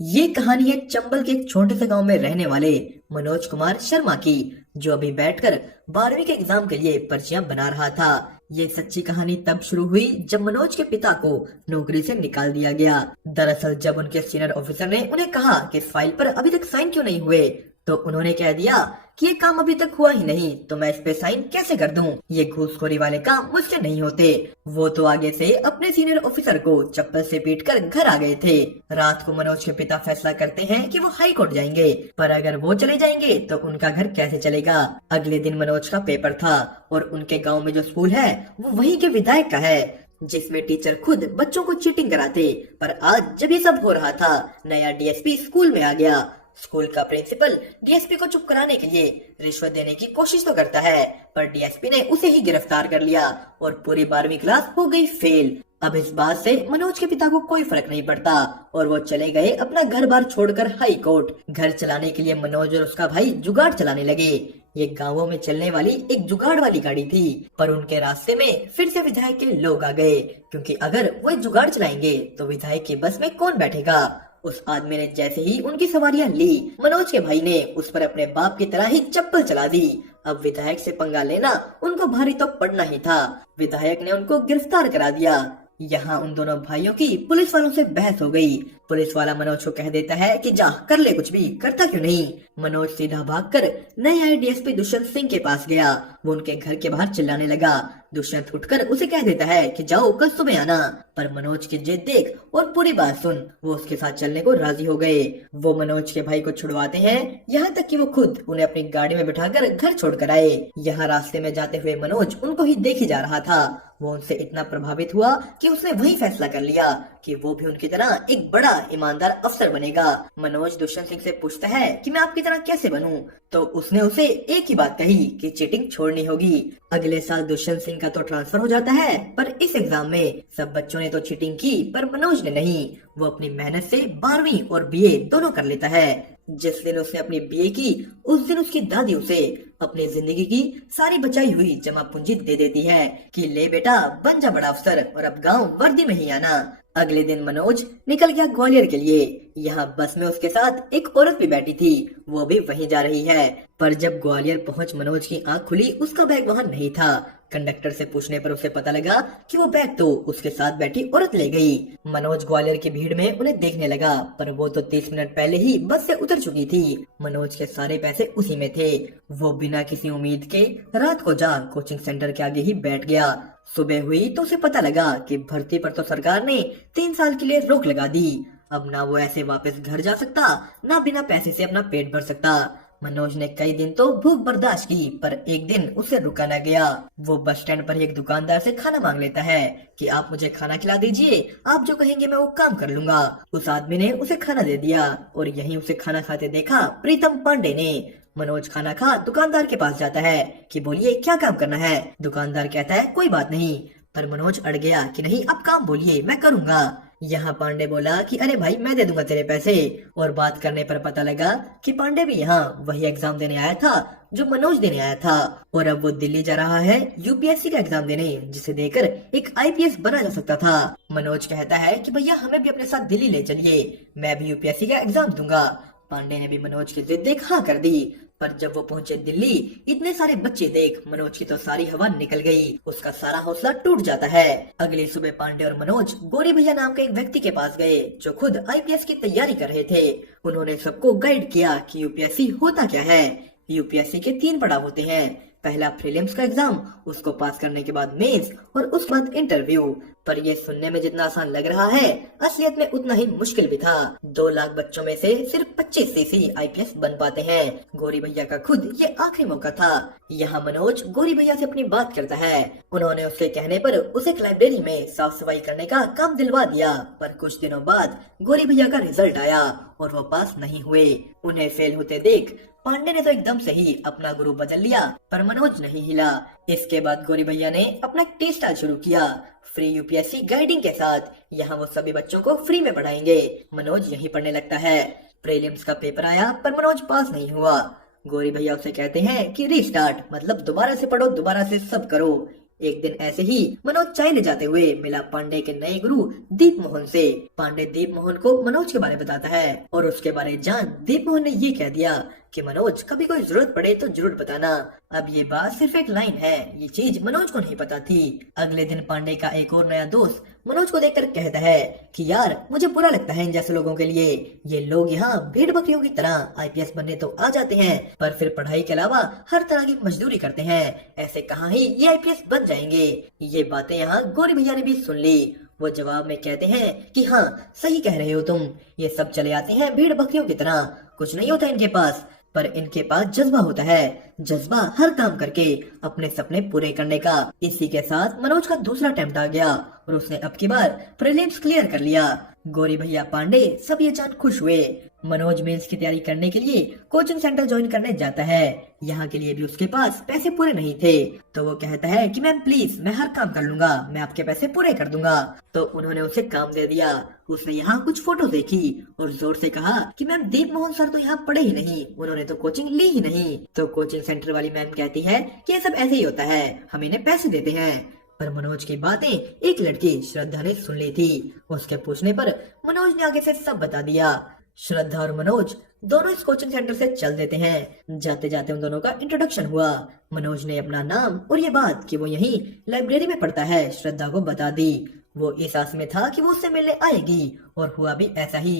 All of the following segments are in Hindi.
ये कहानी है चंबल के एक छोटे से गांव में रहने वाले मनोज कुमार शर्मा की, जो अभी बैठकर 12वीं के एग्जाम के लिए पर्चियां बना रहा था। ये सच्ची कहानी तब शुरू हुई जब मनोज के पिता को नौकरी से निकाल दिया गया। दरअसल जब उनके सीनियर ऑफिसर ने उन्हें कहा कि इस फाइल पर अभी तक साइन क्यों नहीं हुए, तो उन्होंने कह दिया कि ये काम अभी तक हुआ ही नहीं, तो मैं इस पे साइन कैसे कर दूं? ये घूसखोरी वाले काम मुझसे नहीं होते। वो तो आगे से अपने सीनियर ऑफिसर को चप्पल से पीटकर घर आ गए थे। रात को मनोज के पिता फैसला करते हैं कि वो हाई कोर्ट जाएंगे, पर अगर वो चले जाएंगे तो उनका घर कैसे चलेगा। अगले दिन मनोज का पेपर था और उनके गाँव में जो स्कूल है वो वही के विधायक का है, जिसमें टीचर खुद बच्चों को चीटिंग कराते। पर आज जब ये सब हो रहा था, नया डीएसपी स्कूल में आ गया। स्कूल का प्रिंसिपल डीएसपी को चुप कराने के लिए रिश्वत देने की कोशिश तो करता है, पर डीएसपी ने उसे ही गिरफ्तार कर लिया और पूरी 12वीं क्लास हो गई फेल। अब इस बात से मनोज के पिता को कोई फर्क नहीं पड़ता और वो चले गए अपना घर बार छोड़कर हाई कोर्ट। घर चलाने के लिए मनोज और उसका भाई जुगाड़ चलाने लगे। ये गांवों में चलने वाली एक जुगाड़ वाली गाड़ी थी, पर उनके रास्ते में फिर से विधायक के लोग आ गए, क्योंकि अगर वो एक जुगाड़ चलाएंगे तो विधायक की बस में कौन बैठेगा। उस आदमी ने जैसे ही उनकी सवारियां ली, मनोज के भाई ने उस पर अपने बाप की तरह ही चप्पल चला दी। अब विधायक से पंगा लेना उनको भारी तो पड़ना ही था। विधायक ने उनको गिरफ्तार करा दिया। यहाँ उन दोनों भाइयों की पुलिस वालों से बहस हो गई। पुलिस वाला मनोज को कह देता है कि जा कर ले, कुछ भी करता क्यों नहीं। मनोज सीधा भागकर नए आए डीएसपी दुष्यंत सिंह के पास गया। वो उनके घर के बाहर चिल्लाने लगा। दुष्यंत उठकर उसे कह देता है कि जाओ कल सुबह आना, पर मनोज की जिद देख और पूरी बात सुन वो उसके साथ चलने को राजी हो गए। वो मनोज के भाई को छुड़वाते हैं, यहाँ तक कि वो खुद उन्हें अपनी गाड़ी में बिठाकर घर छोड़कर आए। यहाँ रास्ते में जाते हुए मनोज उनको ही देखे जा रहा था। वो उनसे इतना प्रभावित हुआ कि उसने वही फैसला कर लिया कि वो भी उनकी तरह एक बड़ा ईमानदार अफसर बनेगा। मनोज दुष्यंत सिंह से पूछता है कि मैं आपकी तरह कैसे बनूं? तो उसने उसे एक ही बात कही कि चीटिंग छोड़नी होगी। अगले साल दुष्यंत सिंह का तो ट्रांसफर हो जाता है, पर इस एग्जाम में सब बच्चों ने तो चीटिंग की पर मनोज ने नहीं। वो अपनी मेहनत से 12वीं और बीए दोनों कर लेता है। जिस दिन उसने अपनी बीए की, उस दिन उसकी दादी उसे अपनी जिंदगी की सारी बचाई हुई जमा पूंजी दे देती है कि ले बेटा बन जा बड़ा अफसर और अब गांव वर्दी में ही आना। अगले दिन मनोज निकल गया ग्वालियर के लिए। यहाँ बस में उसके साथ एक औरत भी बैठी थी, वो भी वहीं जा रही है। पर जब ग्वालियर पहुंच मनोज की आंख खुली, उसका बैग वहाँ नहीं था। कंडक्टर से पूछने पर उसे पता लगा कि वो बैग तो उसके साथ बैठी औरत ले गई। मनोज ग्वालियर की भीड़ में उन्हें देखने लगा, पर वो तो 30 मिनट पहले ही बस से उतर चुकी थी। मनोज के सारे पैसे उसी में थे। वो बिना किसी उम्मीद के रात को जा कोचिंग सेंटर के आगे ही बैठ गया। सुबह हुई तो उसे पता लगा कि भर्ती पर तो सरकार ने 3 साल के लिए रोक लगा दी। अब ना वो ऐसे वापस घर जा सकता, ना बिना पैसे से अपना पेट भर सकता। मनोज ने कई दिन तो भूख बर्दाश्त की, पर एक दिन उसे रुका न गया। वो बस स्टैंड पर एक दुकानदार से खाना मांग लेता है कि आप मुझे खाना खिला दीजिए, आप जो कहेंगे मैं वो काम कर लूंगा। उस आदमी ने उसे खाना दे दिया और यहीं उसे खाना खाते देखा प्रीतम पांडे ने। मनोज खाना खा दुकानदार के पास जाता है कि बोलिए क्या काम करना है। दुकानदार कहता है कोई बात नहीं, पर मनोज अड़ गया कि नहीं अब काम बोलिए मैं करूंगा। यहाँ पांडे बोला कि अरे भाई मैं दे दूंगा तेरे पैसे, और बात करने पर पता लगा कि पांडे भी यहाँ वही एग्जाम देने आया था जो मनोज देने आया था, और अब वो दिल्ली जा रहा है यूपीएससी का एग्जाम देने, जिसे देकर एक आईपीएस बना जा सकता था। मनोज कहता है कि भैया हमें भी अपने साथ दिल्ली ले चलिए, मैं भी यूपीएससी का एग्जाम दूंगा। पांडे ने भी मनोज की जिद देख हाँ कर दी। पर जब वो पहुंचे दिल्ली, इतने सारे बच्चे देख मनोज की तो सारी हवा निकल गई। उसका सारा हौसला टूट जाता है। अगली सुबह पांडे और मनोज गौरी भैया नाम के एक व्यक्ति के पास गए जो खुद आईपीएस की तैयारी कर रहे थे। उन्होंने सबको गाइड किया कि यूपीएससी होता क्या है। यूपीएससी के 3 पड़ाव होते हैं। पहला प्रीलिम्स का एग्जाम, उसको पास करने के बाद मेंस और उसके बाद इंटरव्यू। पर ये सुनने में जितना आसान लग रहा है, असलियत में उतना ही मुश्किल भी था। 2 लाख बच्चों में से सिर्फ 25 सीसी आईपीएस बन पाते हैं। गौरी भैया का खुद ये आखिरी मौका था। यहाँ मनोज गौरी भैया से अपनी बात करता है। उन्होंने उसके कहने पर उसे एक लाइब्रेरी में साफ सफाई करने का काम दिलवा दिया। पर कुछ दिनों बाद गौरी भैया का रिजल्ट आया और वो पास नहीं हुए। उन्हें फेल होते देख पांडे ने तो एकदम से ही अपना गुरु बदल लिया, पर मनोज नहीं हिला। इसके बाद गौरी भैया ने अपना एक टेस्ट स्टाइल शुरू किया फ्री यूपीएससी गाइडिंग के साथ। यहाँ वो सभी बच्चों को फ्री में पढ़ाएंगे। मनोज यही पढ़ने लगता है। प्रीलिम्स का पेपर आया पर मनोज पास नहीं हुआ। गौरी भैया उसे कहते हैं कि रीस्टार्ट, मतलब दोबारा से पढ़ो, दोबारा से सब करो। एक दिन ऐसे ही मनोज चाय ले जाते हुए मिला पांडे के नए गुरु दीप मोहन से। पांडे दीप मोहन को मनोज के बारे में बताता है और उसके बारे जान दीप मोहन ने ये कह दिया कि मनोज कभी कोई जरूरत पड़े तो जरूर बताना। अब ये बात सिर्फ एक लाइन है, ये चीज मनोज को नहीं पता थी। अगले दिन पांडे का एक और नया दोस्त मनोज को देखकर कहता है कि यार मुझे बुरा लगता है इन जैसे लोगों के लिए। ये लोग यहाँ भेड़ बकरियों की तरह आईपीएस बनने तो आ जाते हैं पर फिर पढ़ाई के अलावा हर तरह की मजदूरी करते हैं। ऐसे कहाँ ही ये आईपीएस बन जाएंगे। ये बातें यहाँ गौरी भैया ने भी सुन ली। वो जवाब में कहते हैं कि हाँ सही कह रहे हो तुम, ये सब चले आते हैं भेड़ बकरियों की तरह, कुछ नहीं होता इनके पास, पर इनके पास जज्बा होता है, जज्बा हर काम करके अपने सपने पूरे करने का। इसी के साथ मनोज का दूसरा अटेम्प्ट आ गया और उसने अब की बार प्रीलिम्स क्लियर कर लिया। गौरी भैया पांडे सब ये जान खुश हुए। मनोज मेंस की तैयारी करने के लिए कोचिंग सेंटर ज्वाइन करने जाता है। यहाँ के लिए भी उसके पास पैसे पूरे नहीं थे तो वो कहता है कि मैम प्लीज मैं हर काम कर लूंगा, मैं आपके पैसे पूरे कर दूंगा। तो उन्होंने उसे काम दे दिया। उसने यहाँ कुछ फोटो देखी और जोर से कहा कि मैम दीप मोहन सर तो यहाँ पढ़े ही नहीं, उन्होंने तो कोचिंग ली ही नहीं। तो कोचिंग सेंटर वाली मैम कहती है कि ये सब ऐसे ही होता है, हम इन्हें पैसे देते हैं। पर मनोज की बातें एक लड़की श्रद्धा ने सुन ली थी। उसके पूछने पर मनोज ने आगे से सब बता दिया। श्रद्धा और मनोज दोनों इस कोचिंग सेंटर से चल देते हैं। जाते जाते उन दोनों का इंट्रोडक्शन हुआ। मनोज ने अपना नाम और ये बात कि वो यहीं लाइब्रेरी में पढ़ता है श्रद्धा को बता दी। वो इस आस में था कि वो उससे मिलने आएगी और हुआ भी ऐसा ही।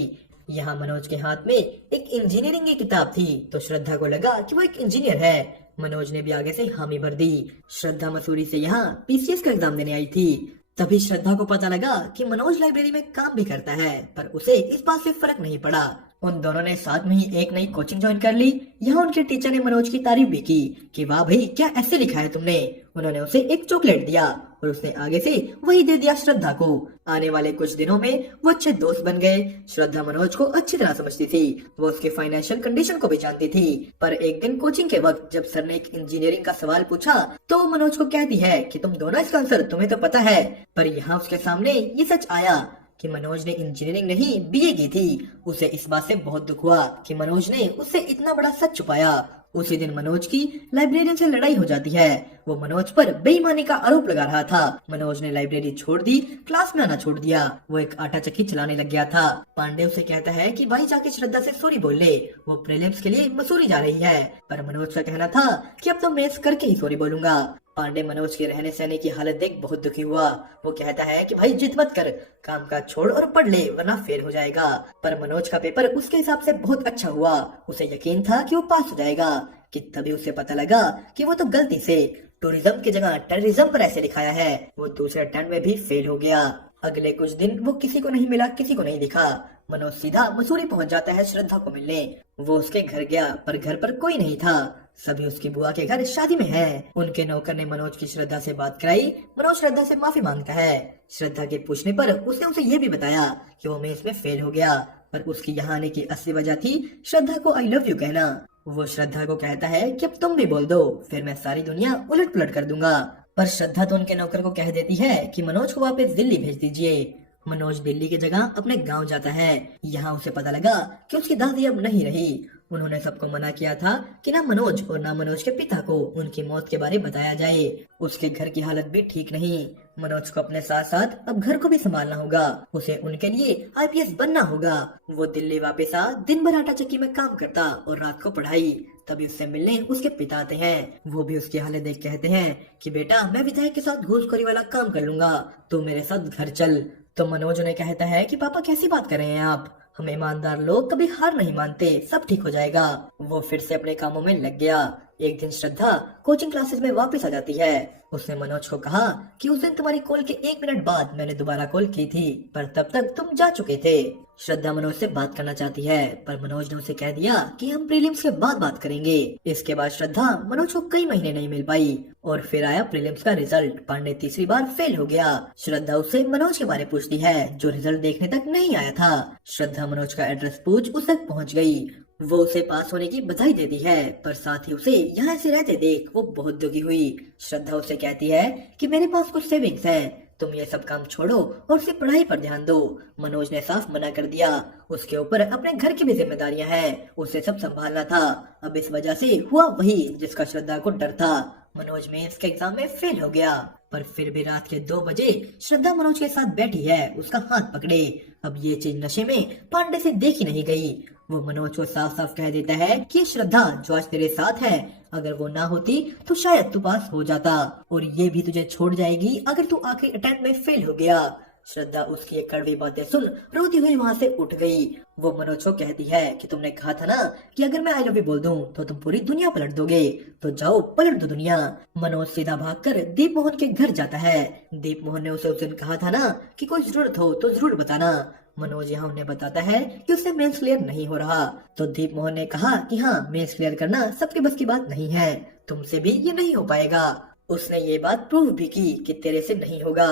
यहाँ मनोज के हाथ में एक इंजीनियरिंग की किताब थी तो श्रद्धा को लगा कि वो एक इंजीनियर है। मनोज ने भी आगे से हामी भर दी। श्रद्धा मसूरी से यहाँ पीसीएस का एग्जाम देने आई थी। तभी श्रद्धा को पता लगा कि मनोज लाइब्रेरी में काम भी करता है, पर उसे इस बात से फर्क नहीं पड़ा। उन दोनों ने साथ में ही एक नई कोचिंग ज्वाइन कर ली। यहाँ उनके टीचर ने मनोज की तारीफ भी की कि वाह भाई क्या ऐसे लिखा है तुमने। उन्होंने उसे एक चॉकलेट दिया और उसने आगे से वही दे दिया श्रद्धा को। आने वाले कुछ दिनों में वो अच्छे दोस्त बन गए। श्रद्धा मनोज को अच्छी तरह समझती थी, वो उसके फाइनेंशियल कंडीशन को भी जानती थी। पर एक दिन कोचिंग के वक्त जब सर ने एक इंजीनियरिंग का सवाल पूछा तो वो मनोज को कहती है कि तुम दोनों इसका आंसर तुम्हें तो पता है। पर यहाँ उसके सामने ये सच आया कि मनोज ने इंजीनियरिंग नहीं बीए की थी। उसे इस बात से बहुत दुख हुआ कि मनोज ने उससे इतना बड़ा सच छुपाया। उसी दिन मनोज की लाइब्रेरियन से लड़ाई हो जाती है। वो मनोज पर बेईमानी का आरोप लगा रहा था। मनोज ने लाइब्रेरी छोड़ दी, क्लास में आना छोड़ दिया। वो एक आटा चक्की चलाने लग गया था। पांडे उसे कहता है कि भाई जाके श्रद्धा से सॉरी बोल ले, वो प्रीलिम्स के लिए मसूरी जा रही है। पर मनोज का कहना था कि अब तो मेंस करके ही सॉरी बोलूंगा। पांडे मनोज के रहने सहने की हालत देख बहुत दुखी हुआ। वो कहता है कि भाई जिद मत कर, काम का छोड़ और पढ़ ले वरना फेल हो जाएगा। पर मनोज का पेपर उसके हिसाब से बहुत अच्छा हुआ। उसे यकीन था कि वो पास हो जाएगा कि तभी उसे पता लगा कि वो तो गलती से टूरिज्म की जगह टेररिज्म पर ऐसे लिखाया है। वो दूसरे अटेम्प्ट में भी फेल हो गया। अगले कुछ दिन वो किसी को नहीं मिला, किसी को नहीं दिखा। मनोज सीधा मसूरी पहुंच जाता है श्रद्धा को मिलने। वो उसके घर गया पर घर पर कोई नहीं था। सभी उसकी बुआ के घर शादी में है। उनके नौकर ने मनोज की श्रद्धा से बात कराई। मनोज श्रद्धा से माफी मांगता है। श्रद्धा के पूछने पर उसने उसे ये भी बताया कि वो मेंस में फेल हो गया, पर उसकी यहाँ आने की असली वजह थी श्रद्धा को आई लव यू कहना। वो श्रद्धा को कहता है कि अब तुम भी बोल दो, फिर मैं सारी दुनिया उलट पुलट कर दूंगा। पर श्रद्धा तो उनके नौकर को कह देती है कि मनोज को वापस दिल्ली भेज दीजिए। मनोज दिल्ली की जगह अपने गांव जाता है। यहाँ उसे पता लगा कि उसकी दादी अब नहीं रही। उन्होंने सबको मना किया था कि ना मनोज और ना मनोज के पिता को उनकी मौत के बारे में बताया जाए। उसके घर की हालत भी ठीक नहीं। मनोज को अपने साथ साथ अब घर को भी संभालना होगा। उसे उनके लिए आईपीएस बनना होगा। वो दिल्ली वापस आ दिन भर आटा चक्की में काम करता और रात को पढ़ाई। तभी उससे मिलने उसके पिता आते हैं। वो भी उसकी हालत देख कहते हैं कि बेटा मैं विधायक के साथ घूसखोरी वाला काम कर लूंगा, तू मेरे साथ घर चल। तो मनोज उन्हें कहता है कि पापा कैसी बात कर रहे हैं आप, हम ईमानदार लोग कभी हार नहीं मानते, सब ठीक हो जाएगा। वो फिर से अपने कामों में लग गया। एक दिन श्रद्धा कोचिंग क्लासेस में वापस आ जाती है। उसने मनोज को कहा कि उस दिन तुम्हारी कॉल के 1 मिनट बाद मैंने दोबारा कॉल की थी, पर तब तक तुम जा चुके थे। श्रद्धा मनोज से बात करना चाहती है, पर मनोज ने उसे कह दिया कि हम प्रीलिम्स के बाद बात करेंगे। इसके बाद श्रद्धा मनोज को कई महीने नहीं मिल पाई और फिर आया प्रीलिम्स का रिजल्ट। पांडे तीसरी बार फेल हो गया। श्रद्धा उससे मनोज के बारे पूछती है, जो रिजल्ट देखने तक नहीं आया था। श्रद्धा मनोज का एड्रेस पूछ उस तक पहुँच गयी। वो उसे पास होने की बधाई देती है, पर साथ ही उसे यहाँ से रहते देख वो बहुत दुखी हुई। श्रद्धा उसे कहती है कि मेरे पास कुछ सेविंग्स है, तुम ये सब काम छोड़ो और सिर्फ पढ़ाई पर ध्यान दो। मनोज ने साफ मना कर दिया। उसके ऊपर अपने घर की भी जिम्मेदारियां हैं, उसे सब संभालना था। अब इस वजह से हुआ वही जिसका श्रद्धा को डर था। मनोज मेंस के एग्जाम में फेल हो गया, पर फिर भी रात के 2 बजे श्रद्धा मनोज के साथ बैठी है, उसका हाथ पकड़े। अब ये चीज नशे में पांडे से देखी नहीं गई। वो मनोज को साफ साफ कह देता है कि श्रद्धा जो आज तेरे साथ है, अगर वो ना होती तो शायद तू पास हो जाता, और ये भी तुझे छोड़ जाएगी अगर तू आखिरी अटेम्प्ट में फेल हो गया। श्रद्धा उसकी ये कड़वी बातें सुन रोती हुई वहाँ से उठ गई। वो मनोज को कहती है कि तुमने कहा था ना कि अगर मैं आई लव यू बोल दूं तो तुम पूरी दुनिया पलट दोगे, तो जाओ पलट दो दुनिया। मनोज सीधा भागकर दीप मोहन के घर जाता है। दीप मोहन ने उसे उस दिन कहा था ना कि कोई जरूरत हो तो जरूर बताना। मनोज यहाँ उन्हें बताता है कि उसे मेंस क्लियर नहीं हो रहा, तो दीप मोहन ने कहा कि हाँ, मेंस क्लियर करना सबके बस की बात नहीं है, तुमसे भी ये नहीं हो पाएगा। उसने ये बात प्रूव भी की कि तेरे से नहीं होगा।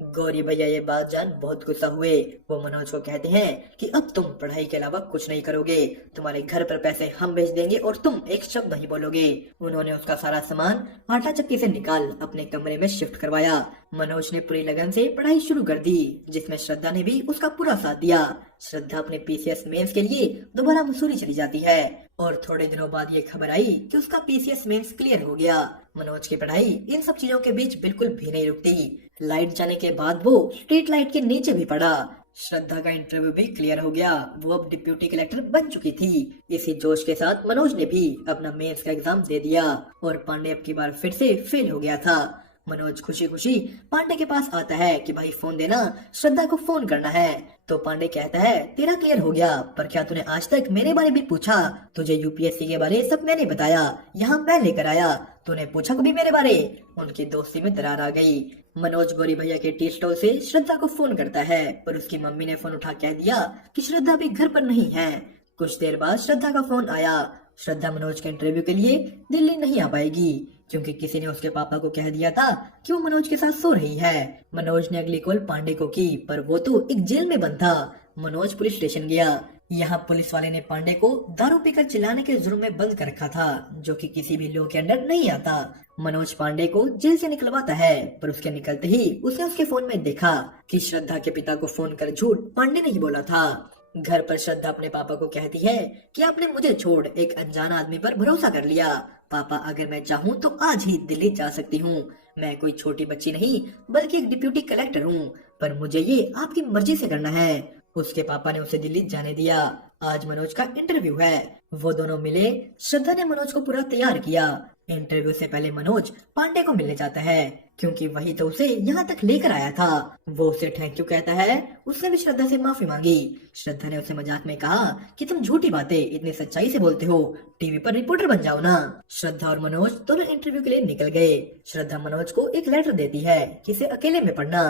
गौरी भैया ये बात जान बहुत गुस्सा हुए। वो मनोज को कहते हैं कि अब तुम पढ़ाई के अलावा कुछ नहीं करोगे, तुम्हारे घर पर पैसे हम भेज देंगे और तुम एक शब्द नहीं बोलोगे। उन्होंने उसका सारा सामान आटा चक्की से निकाल अपने कमरे में शिफ्ट करवाया। मनोज ने पूरी लगन से पढ़ाई शुरू कर दी, जिसमें श्रद्धा ने भी उसका पूरा साथ दिया। श्रद्धा अपने पीसीएस मेंस के लिए दोबारा मसूरी चली जाती है, और थोड़े दिनों बाद ये खबर आई कि उसका पीसीएस मेंस क्लियर हो गया। मनोज की पढ़ाई इन सब चीजों के बीच बिल्कुल भी नहीं रुकती। लाइट जाने के बाद वो स्ट्रीट लाइट के नीचे भी पड़ा। श्रद्धा का इंटरव्यू भी क्लियर हो गया, वो अब डिप्यूटी कलेक्टर बन चुकी थी। इसी जोश के साथ मनोज ने भी अपना मेंस का एग्जाम दे दिया, और पांडे अब की बार फिर से फेल हो गया था। मनोज खुशी खुशी पांडे के पास आता है कि भाई फोन देना, श्रद्धा को फोन करना है। तो पांडे कहता है तेरा क्लियर हो गया, पर क्या तूने आज तक मेरे बारे में पूछा? तुझे यूपीएससी के बारे सब मैंने बताया, यहाँ मैं लेकर आया, तूने पूछा कभी मेरे बारे? उनकी दोस्ती में दरार आ गई। मनोज गौरी भैया के टी स्टॉल से श्रद्धा को फोन करता है, पर उसकी मम्मी ने फोन उठा कह दिया कि श्रद्धा भी घर पर नहीं है। कुछ देर बाद श्रद्धा का फोन आया। श्रद्धा मनोज के इंटरव्यू के लिए दिल्ली नहीं आ पाएगी, क्योंकि किसी ने उसके पापा को कह दिया था कि वो मनोज के साथ सो रही है। मनोज ने अगली कॉल पांडे को की, पर वो तो एक जेल में बंद था। मनोज पुलिस स्टेशन गया। यहाँ पुलिस वाले ने पांडे को दारू पीकर चिल्लाने के जुर्म में बंद कर रखा था, जो कि किसी भी लॉ के अंडर नहीं आता। मनोज पांडे को जेल से निकलवाता है, पर उसके निकलते ही उसने उसके फोन में देखा कि श्रद्धा के पिता को फोन कर झूठ पांडे ने ही बोला था। घर पर श्रद्धा अपने पापा को कहती है कि आपने मुझे छोड़ एक अनजान आदमी पर भरोसा कर लिया। पापा, अगर मैं चाहूँ तो आज ही दिल्ली जा सकती हूँ। मैं कोई छोटी बच्ची नहीं, बल्कि एक डिप्यूटी कलेक्टर हूँ, पर मुझे ये आपकी मर्जी से करना है। उसके पापा ने उसे दिल्ली जाने दिया। आज मनोज का इंटरव्यू है। वो दोनों मिले। श्रद्धा ने मनोज को पूरा तैयार किया। इंटरव्यू से पहले मनोज पांडे को मिलने जाता है, क्योंकि वही तो उसे यहाँ तक लेकर आया था। वो उसे थैंक यू कहता है। उसने भी श्रद्धा से माफी मांगी। श्रद्धा ने उसे मजाक में कहा कि तुम झूठी बातें इतनी सच्चाई से बोलते हो, टीवी पर रिपोर्टर बन जाओ ना। श्रद्धा और मनोज दोनों इंटरव्यू के लिए निकल गए। श्रद्धा मनोज को एक लेटर देती है कि इसे अकेले में पढ़ना।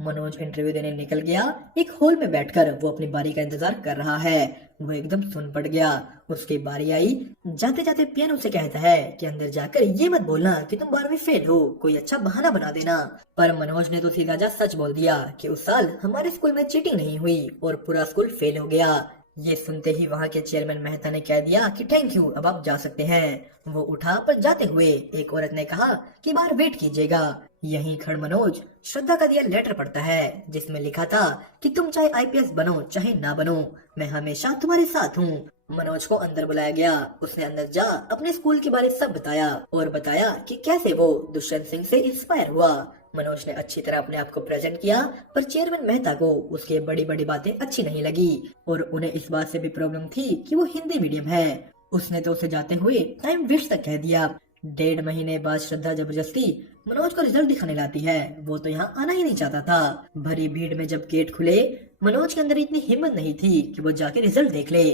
मनोज इंटरव्यू देने निकल गया। एक हॉल में बैठकर वो अपनी बारी का इंतजार कर रहा है। वो एकदम सुन पड़ गया। उसकी बारी आई। जाते जाते पियानो से कहता है कि अंदर जाकर ये मत बोलना कि तुम 12वीं फेल हो, कोई अच्छा बहाना बना देना। पर मनोज ने तो सीधा जा सच बोल दिया कि उस साल हमारे स्कूल में चीटिंग नहीं हुई और पूरा स्कूल फेल हो गया। ये सुनते ही वहाँ के चेयरमैन मेहता ने कह दिया कि थैंक यू, अब आप जा सकते हैं। वो उठा, पर जाते हुए एक औरत ने कहा कि बाहर वेट कीजिएगा। यहीं खड़ मनोज श्रद्धा का दिया लेटर पढ़ता है, जिसमें लिखा था कि तुम चाहे आईपीएस बनो चाहे ना बनो, मैं हमेशा तुम्हारे साथ हूँ। मनोज को अंदर बुलाया गया। उसने अंदर जा अपने स्कूल के बारे सब बताया, और बताया कि कैसे वो दुष्यंत सिंह से इंस्पायर हुआ। मनोज ने अच्छी तरह अपने आप को प्रेजेंट किया, पर चेयरमैन मेहता को उसकी बड़ी बड़ी बातें अच्छी नहीं लगी, और उन्हें इस बात से भी प्रॉब्लम थी कि वो हिंदी मीडियम है। उसने तो उसे जाते हुए टाइम वेस्ट तक कह दिया। 1.5 महीने बाद श्रद्धा जबरदस्ती मनोज को रिजल्ट दिखाने लाती है। वो तो यहाँ आना ही नहीं चाहता था। भरी भीड़ में जब गेट खुले, मनोज के अंदर इतनी हिम्मत नहीं थी कि वो जाके रिजल्ट देख ले।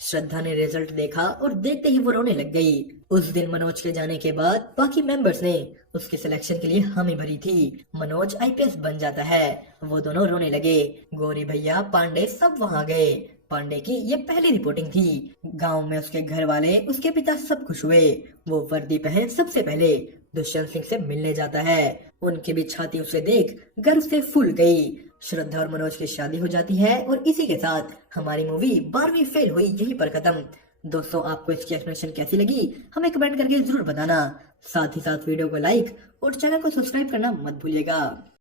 श्रद्धा ने रिजल्ट देखा और देखते ही वो रोने लग गई। उस दिन मनोज के जाने के बाद बाकी मेंबर्स ने उसके सिलेक्शन के लिए हामी भरी थी। मनोज आईपीएस बन जाता है। वो दोनों रोने लगे। गौरी भैया, पांडे सब वहाँ गए। पांडे की ये पहली रिपोर्टिंग थी। गांव में उसके घर वाले, उसके पिता सब खुश हुए। वो वर्दी पहन सबसे पहले दुष्यंत सिंह से मिलने जाता है। उनकी भी छाती उसे देख गर्व से फूल गई। श्रद्धा और मनोज की शादी हो जाती है, और इसी के साथ हमारी मूवी 12वीं फेल हुई यहीं पर खत्म। दोस्तों, आपको इसकी एक्सप्लेनेशन कैसी लगी हमें कमेंट करके जरूर बताना। साथ ही साथ वीडियो को लाइक और चैनल को सब्सक्राइब करना मत भूलिएगा।